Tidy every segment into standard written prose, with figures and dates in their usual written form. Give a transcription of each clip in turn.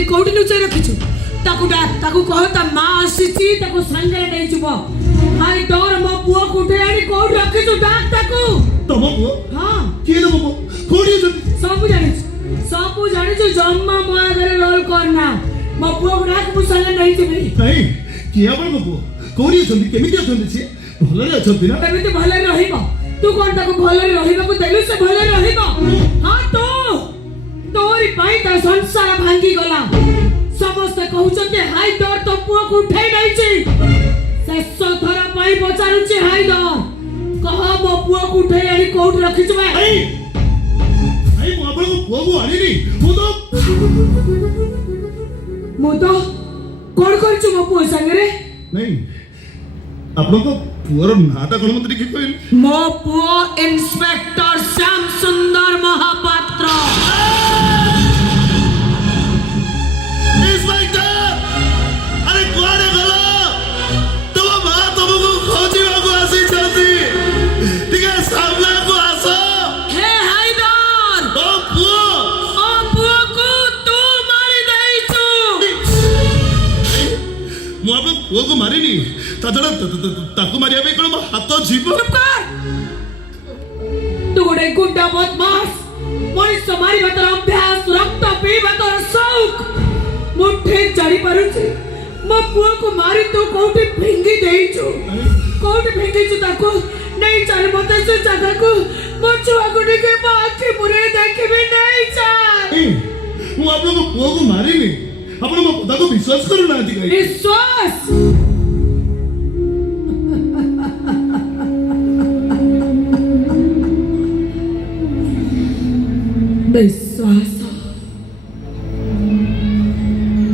आनी कोठी लुचाई रखिछु ताकू डाक ताकू कह ता मां आसीची ताकू संगे नै जुबो हाय तोर मो पुओ कुठे आनी कोठी रखिछु डाक ताकू तम पुओ हां के तम पुओ कोठी सब जानिछु जम्मा मो आगे रोल करना मो पुओ डाक मु संगे नै जुबी नहीं के आपण पुओ कोठी छथि केमिति अछथि छी भलरे अछथि ना केमिति भलरे रहिबो तू कोन ताकू भलरे रहिबो को देलु से भलरे रहिबो हां तो तोरी पाई ता संसार भांगी गला समस्त कहउछते हाय तोर तो पुओ को उठाई दैछि शेष थरा पाई पचारुछि हाय दर कह मो पुओ को उठाई आनी कोठ रखिछु बे आई मो आपण को पुओ को आनिनी मो तो कोन करछु मो पुओ संगे रे नहीं आपण को पुओर नाटा कोन मत लिखि कहले मो पुओ इंस्पेक्टर श्याम सुंदर महापात्र वो को मारिनी ताजड़ा ताकू मारिया बे कोन हाथ जीव चुप कर तू गोटे गुंडा बदमाश मनीष मारी बतर अभ्यास रक्त पी बतर शौक मुठे जारी पारुची मो पुओ को मारी तू कोठी फिंगी देइछु कोठी फिंगीछु ताको नहीं चल मते से जगह को मो छुआ गुडी के बाकी मुरे देखबे नहीं चाल मु आपन को पुओ को मारिनी आपण मो पदा को विश्वास करू ना आदि कहि विश्वास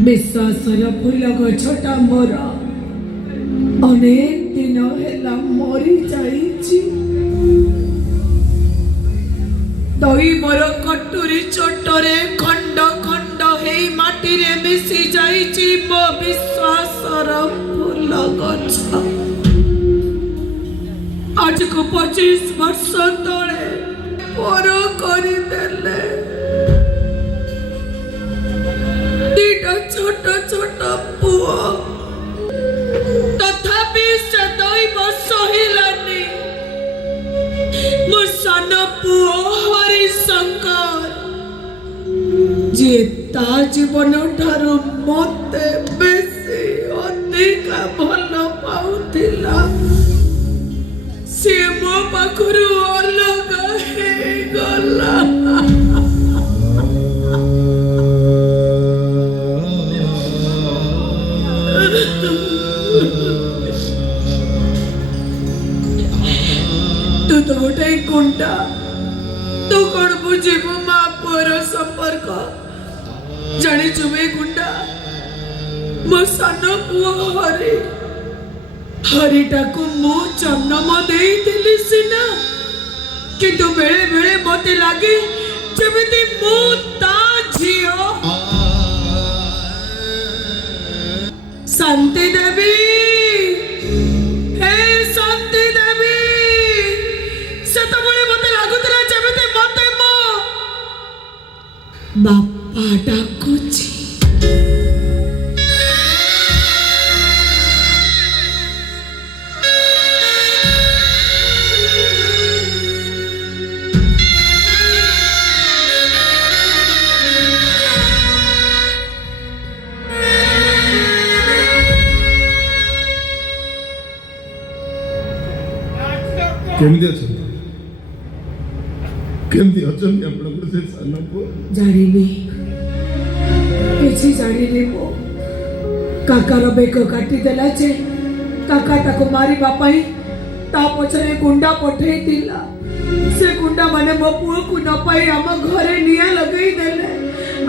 विश्वास फूल गछटा मोर अनेक दिन हेला मरी जाइछि दई मोर कटुरी चोटरे खंड खंड हेई माटी रे मिसी जाइछि मो विश्वासर फूल गछ आज को 25 वर्ष तले पर करी देले दीटा छोटा छोटा पुआ तथापि से दई वर्ष हिलानी मुसान पुओ हरिशंकर जे ता जीवन ठारू मते बेसी अधिका भल पाउथिला से मो पाखरु अलग हे गला तू तो गोटे गुंडा तू कौन बुझीबू माँ पुअर संपर्क जानी चुबे गुंडा मो सान पुओ हरिटा को मो जन्म देइथिली सिना किंतु बेले बेले मते लागे जेमिति मो ता झियो शांति देवी बापा डाकुची केमिति अछ केमिति अछन आपण को से साना को जानिनी किसी जानिनी मो काका रो बेको काटी देला जे काका ताको मारी बापाई ता पछरे गुंडा पठेई दिला से गुंडा माने मो पुओ को न पाई हम घरे निया लगई देले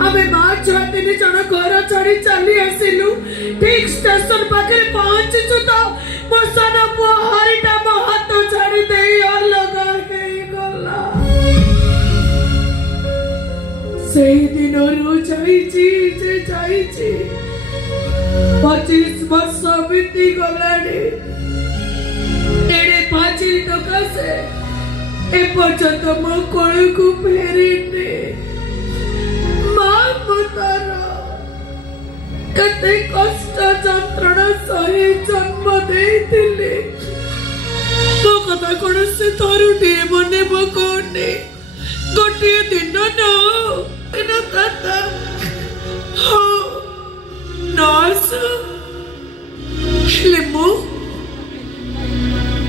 आमे मां छुआ 3 जण घर छाड़ी चली आसिलु ठीक स्टेशन पाखरे पहुंचछु तो मो साना पुओ हरिटा मो हाथ छाड़ी देई और लगा गई गला सेई दिन रो जाईची 25 वर्ष बीती गलानी तेरे पाचिल टका से ए पर्यंत मो कोल को फेरीने मां मतारा କେତେ କଷ୍ଟ ଯନ୍ତ୍ରଣା ସହି ଜନ୍ମ ଦେଇଥିଲେ ମୋ କଥା କୌଣସି ଥରୁଟିଏ ମନେ ପକାଉନି ଗୋଟିଏ ଦିନ ଦିନ କଥା ହଉ ନ ଆସୁ ହେଲେ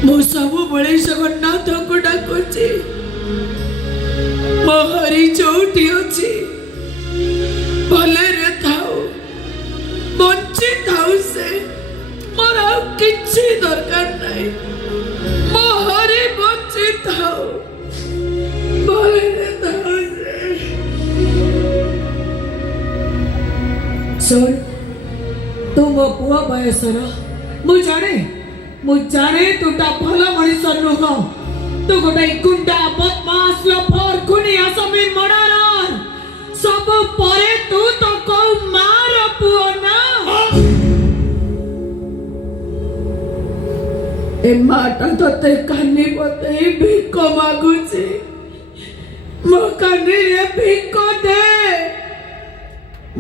ମୁଁ ସବୁବେଳେ ଜଗନ୍ନାଥଙ୍କୁ ଡାକୁଛି ମୋ ହରି ଯୋଉଠି ଅଛି ଭଲରେ ଥାଉ ବଞ୍ଚି ଥାଉ ସେ ମୋର ଆଉ କିଛି ଦରକାର ନାହିଁ ମୋ ହରି ବଞ୍ଚି ଥାଉ ଭଲରେ ଥାଉ ସେ ଶୁଣ ତୁ ମୋ ପୁଅ ବୟସର ମୁଁ ଜାଣେ ତୁଟା ଭଲ ମଣିଷ ନୁହଁ ତୁ ଗୋଟେ ଗୁଣ୍ଡା ବଦମାସ ଲଫର ଖୁଣିଆ ସମୀ ମର୍ଡରର ସବୁ ପରେ ତୁ ତ କୋଉ ମାର ପୁଅ ନା ଏ ମାଟା ତତେ କାନି ପତେଇ ଭିକ ମାଗୁଛି ମୋ କାନିରେ ଭିକ ଦେ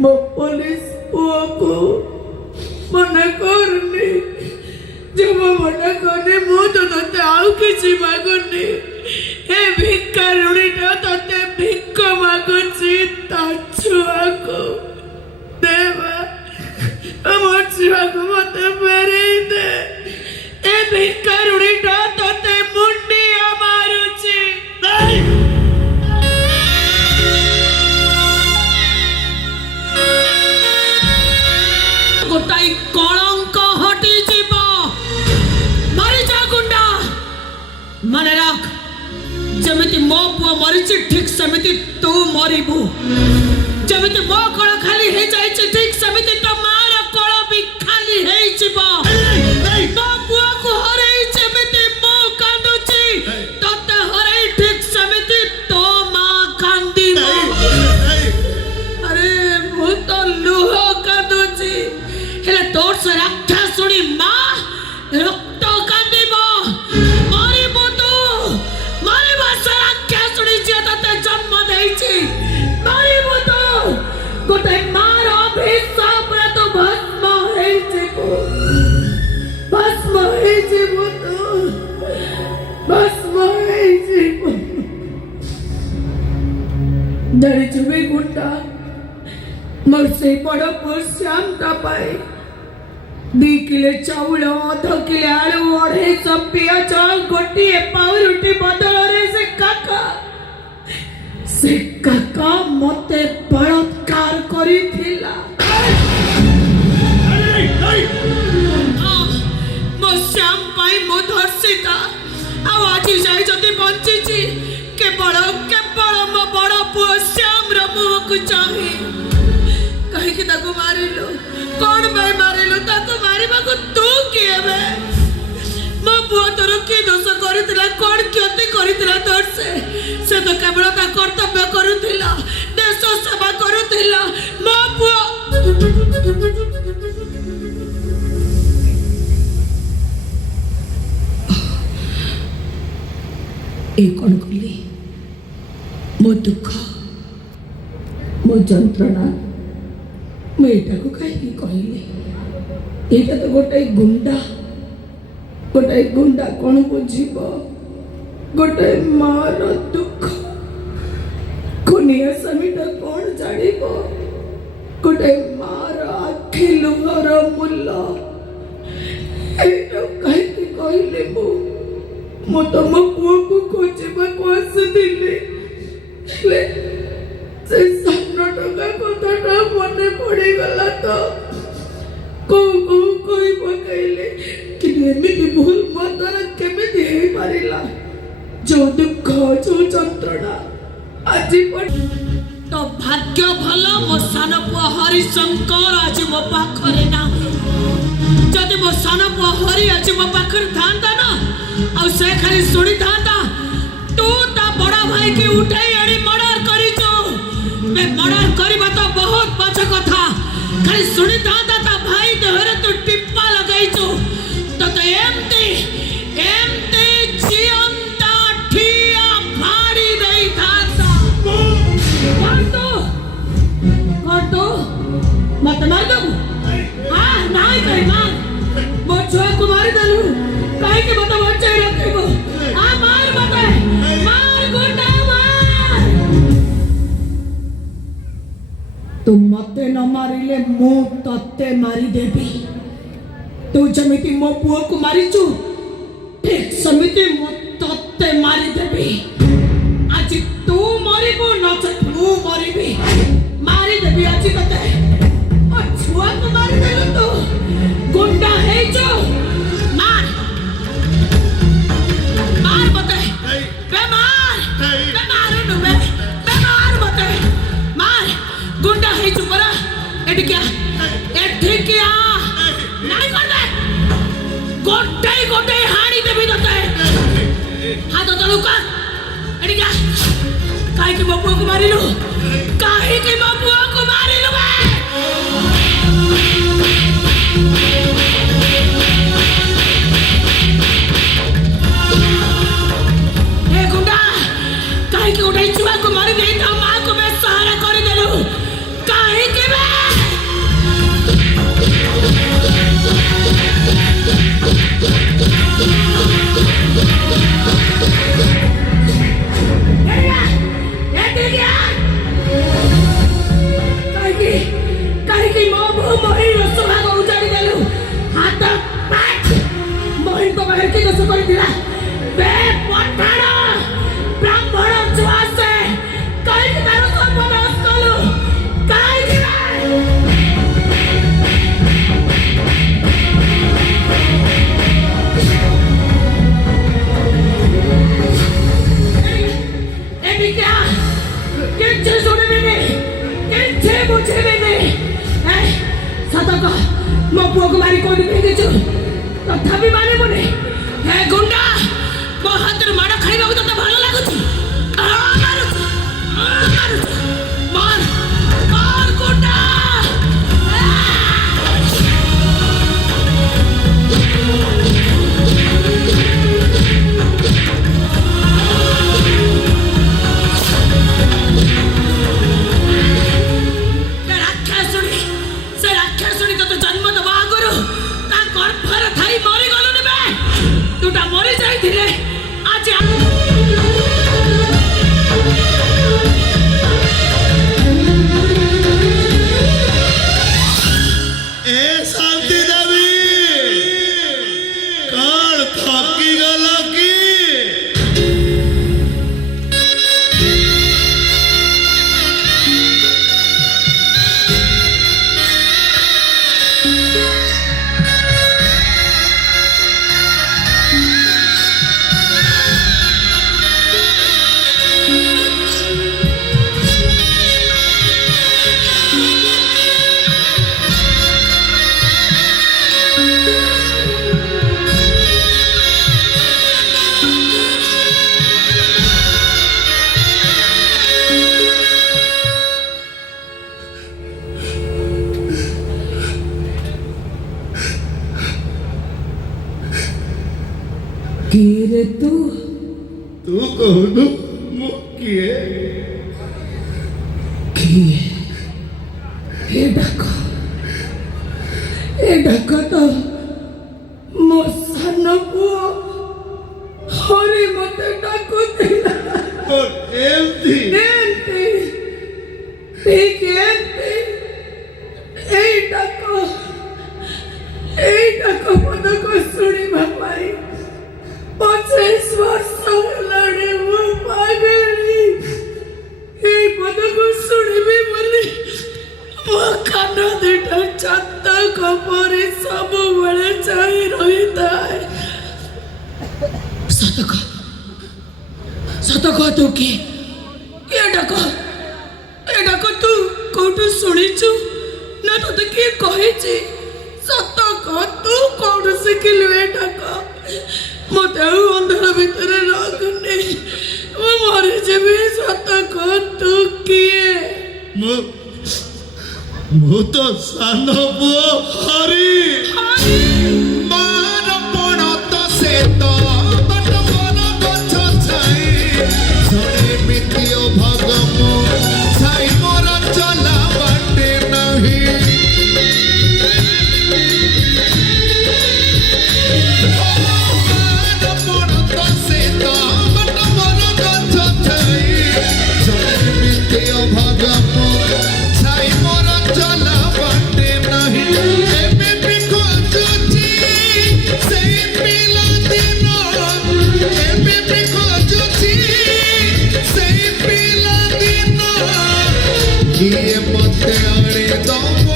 ମୋ ପୋଲିସ ପୁଅକୁ ମନା କରୁନି जब मना करने मु तो तते आउ किछि मागुनी ए भिकारुणीटा तते भिक मागुछि ता छुआको देवा हमर छुआको मते फेरे दे ए भिकारुणीटा तते मुंडिया मारुछि गोटाई कलंक हटी जीवा मने रख जमिति मो पुआ मरिछि ठीक समिति तू मरिबु जमिति मो कळ खाली हे जाइछि ठीक समिति तो मार कळ भी खाली हे जिवो मो पुआ को हरै जमिति मो कांदुछि तते हरै ठीक समिति तो मा कांदिबो अरे मो तो लुह कांदुछि हेले तोर से रक्षा सुनी मा रक्त कांदिबो गोटे मार अभिशाप रे तो भस्म हे जीवो तो भस्म हे जीवो जड़ी चुबे गुंडा मोर से बड़ पुर श्याम ता पाए 2 किलो चाउल 2 किलो आलू 250 पियाज गोटिए पाउरुटी बदल रे से काका मते बलात्कार करी थिला मो श्याम पाई मो धर्षिता आज जाई जति बंची केवल मो बड़ पुओ श्याम रो मुह को चाहे कहीं कि ताको मारिलो कौन भाई मारिलो ताको मारिबा को तू किए बे मो पुओ तोर की दोष करितला कोन क्षति करितला तोर से तो केवल ता कर्तव्य करुथिला देश सेवा करुथिला मो पुओ ए कोन कली मो दुख मो जंत्रणा मैं एटा को कहीं कहले एटा तो गोटे गुंडा कौन बुझीब गोटे मार दुख खुनिया समीटा कौन जानिब गोटे मार आखि लुहर मूल्य एटा कहीं कहले मु तो मो पुओ को खोजिबा को आसुथिले हेले से सामना टका कथाटा मने पड़ी गला तो को कोई पकैले कि एमिति भूल मो द्वारा केमिति हे पारिला जो दुख जो जंत्रणा आज तो भाग्य भलो मो सान पुओ हरिशंकर आज मो पाखरे ना जदि मो सान पुओ हरि आज मो पाखरे थांता ना आ से खाली सुनी थांता तू ता बड़ा भाई की उठाई आनी मर्डर करिचो मैं मर्डर करबा तो बहुत पछ कथा खाली सुनी थांता ता भाई देहरे तू टिप्पा लगाइचो तो एमती जियंता ठिया फाड़ी देई थांता कर तो मत मार दो मते न मारिले मु तत्ते मारी देबी तू जमिति मो पुओ को मारिचु ठीक समिति मु तत्ते मारी देबी आज तू मरिबो नच तू मरिबी मारी देबी आज तते ओ छुआ को मारी देलु तू गुंडा है जो मार मार बते बे मार नु बे मार बते मार गुंडा है जो परा एटी क्या नहीं कर दे गोटे हाड़ी देबी तते हाथ तो लुका एटी क्या काहे के बाबू को मारिलु काहे के बाबू को मारिलु बे ए गुंडा काहे के उठाई छुआ को मारी दे ता मां को मैं सहारा कर देलु काहे के बे मो पुओ को मारी कोडी फेंके छु तथापि माने बने हे गुंडा मो हाथ माड़ खाइबा को तते भलो लागुछ मार मार गुंडा किरे तू कहनु मु किए ए डाक तो मो सान पुओ हरि मते डाको देला और एमती ठीक एमती ए डाको पद को सुनी बापाई 25 वर्ष लड़े वो पागली ए पद को सुनी भी बोली वो कान दिटा छत खपरी सब बड़े चाहि रहिता है सतक तू किए डाक तू कोठु शुणीचु ना तोते किए कहिछि सतक तू कोठु शिखिलु ए डाक मते अंधार भितर रखनी मो मरि जेबी सतक तू किए मु तो सान पुओ हरि मार पण तो से तो बट मन गछ छाई झड़े मितियो भगमो छाई मोर चला बाटे नहीं मार पण तो से तो बट मन गछ छाई झड़े मितियो भगमो छाई मोर ଏବେ ଖୋଜୁଛି ସେଇ ପିଲାଦିନ କିଏ ମତେ ଆଣି ଦବ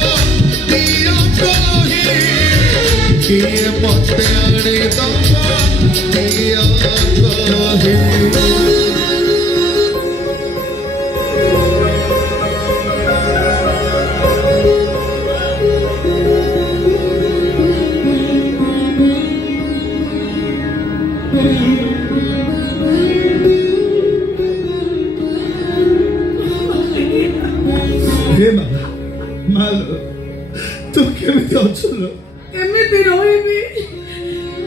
ଦିଅ କହି କିଏ ମତେ ଆଣି ଦବ ଦିଅ କହି ହେ ମାଲୋ ତୁ କେମିତି ଅଛୁ ଲୋ? ଏମିତି ରହିବି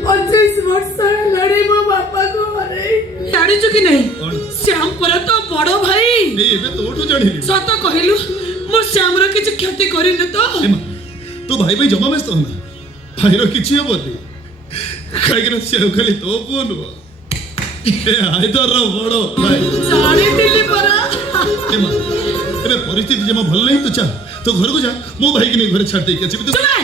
25 ବର୍ଷ ହେଲାଣି ମୋ ବାପାକୁ ହରେଇ। ଜାଣିଛୁ କି ନାହିଁ କଣ? ଶ୍ୟାମ ପରା ତ ବଡ ଭାଇ। ଏଇ ଏବେ ତୋଠୁ ଜାଣିଲି। ସତ କହିଲୁ ମୋ ଶ୍ୟାମର କିଛି କ୍ଷତି କରିନି ତ? ଏ ମା, ତୁ ଭାଇ ପାଇଁ ଜମା ବ୍ୟସ୍ତ ହନା ଭାଇର କିଛି ହବନି କାହିଁକିନା ସେ ଆଉ ଖାଲି ତୋ ପୁଅ ନୁହଁ ଏ ହାଇଦରର ବଡ ଭାଇ। ଜାଣିଥିଲି ପରା। ଏ ମା, ଏବେ ପରିସ୍ଥିତି ଜମା ଭଲ ନାହିଁ ତୁ ଚାଲ ତୋ ଘରକୁ ଯା ମୁଁ ଭାଇକି ନେଇ ଘରେ ଛାଡି ଦେଇକି ଆସିବି ତୁ ଶୁଣେ,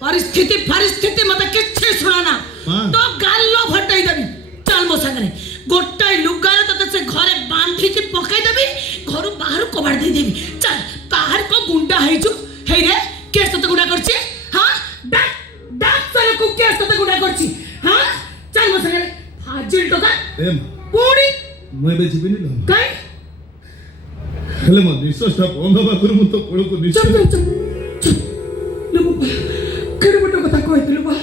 ପରିସ୍ଥିତି ମତେ କିଛି ଶୁଣାନା। ହଁ। ତ ଗାଲ ଫଟାଇ ଦେବି। ଚାଲ ମୋ ସାଙ୍ଗରେ ଗୋଟାଏ ଲୁଗାରେ ତତେ ସେ ଘରେ ବାନ୍ଧିକି ପକାଇ ଦେବି ଘରୁ ବାହାରୁ କବାଟ ଦେଇଦେବି। ଚାଲ ବାହାର କ ଗୁଣ୍ଡା ହେଇଛୁ ହେଇରେ କେସ୍ ତତେ ଗୁଣ୍ଡା କରିଛି ହଁ ଡାକ୍ ଡାକ୍ ସାରକୁ କେସ୍ ତତେ ଗୁଣ୍ଡା କରିଛି ହଁ ଚାଲ ମୋ ସାଙ୍ଗରେ ଫାଜିଲ ଟକା ଏ ମା, ପୁଣି ମୁଁ ଏବେ ଯିବିନି ଲୋ କାଇଁ ହେଲେ ମୋ ନିଶ୍ୱାସଟା ବନ୍ଦ ହେବା ଆଗରୁ ମୁଁ ତୋ କୋଳକୁ ଚଲ ନିଶ୍ଚୟ ଚଲ ଚଲ ଚଲ କେଡ଼େ ବଡ଼ କଥା କହିଥିଲୁ ବା